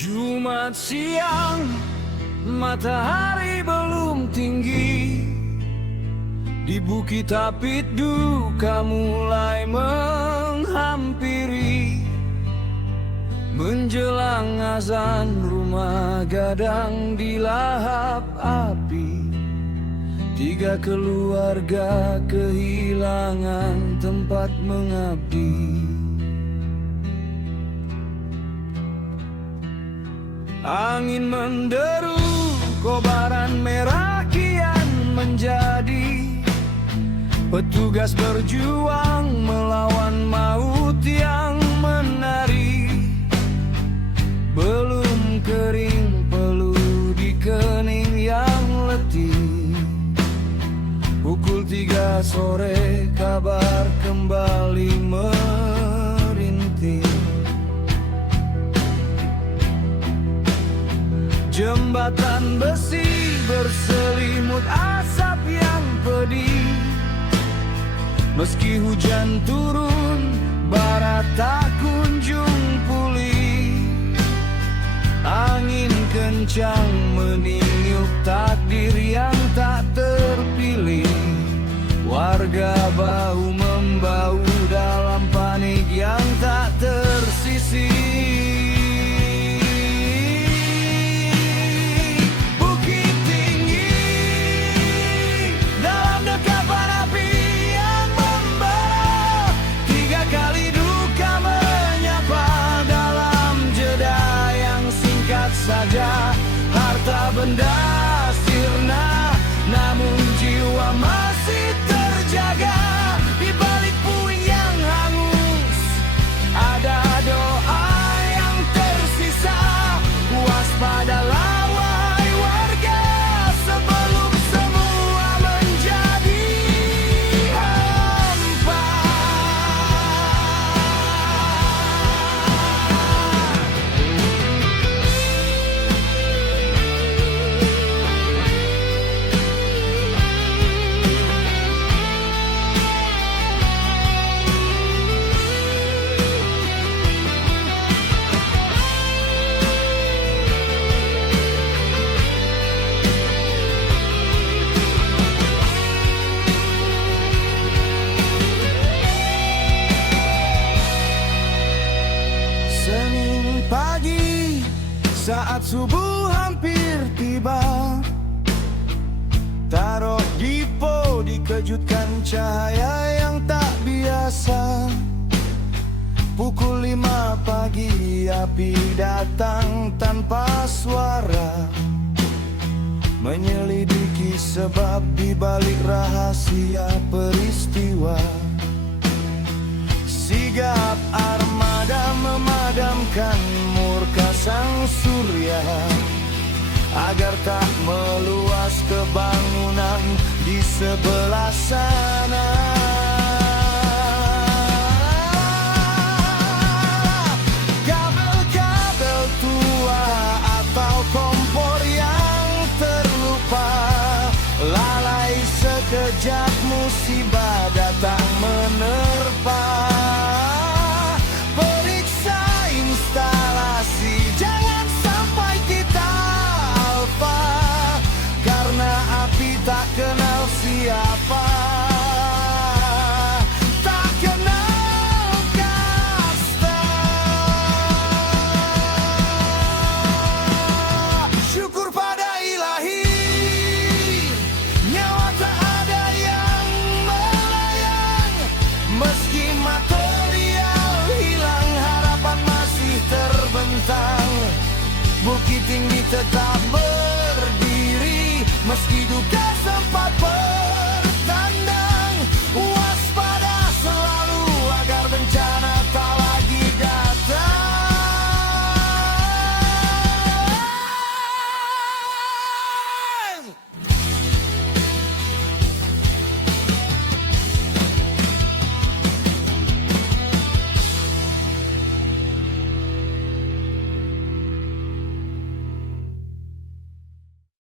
Jumat siang, matahari belum tinggi. Di Bukit Apit duka mulai menghampiri. Menjelang azan rumah gadang dilahap api. 3 keluarga kehilangan tempat mengabdi. Angin menderu, kobaran merah kian menjadi. Petugas berjuang melawan maut yang menari. Belum kering peluru di kening yang letih. Pukul 3 sore kabar kembali merintih. Jembatan besi berselimut asap yang pedih. Meski hujan turun, bara tak kunjung pulih. Angin kencang meniup takdir yang tak terpilih. Warga bahu-membahu dalam panik yang tak tersisih. Saja harta benda sirna, namun jiwa masih terjaga. Di balik puing yang hangus ada doa yang tersisa. Waspadalah wahai warga sebelum semua menjadi hampa. Pagi saat subuh hampir tiba, Taro Dipo dikejutkan cahaya yang tak biasa. Pukul 5 pagi api datang tanpa suara. Menyelidiki sebab di balik rahasia peristiwa. Sigap armada memadamkan murka sang surya, agar tak meluas ke bangunan di sebelah sana.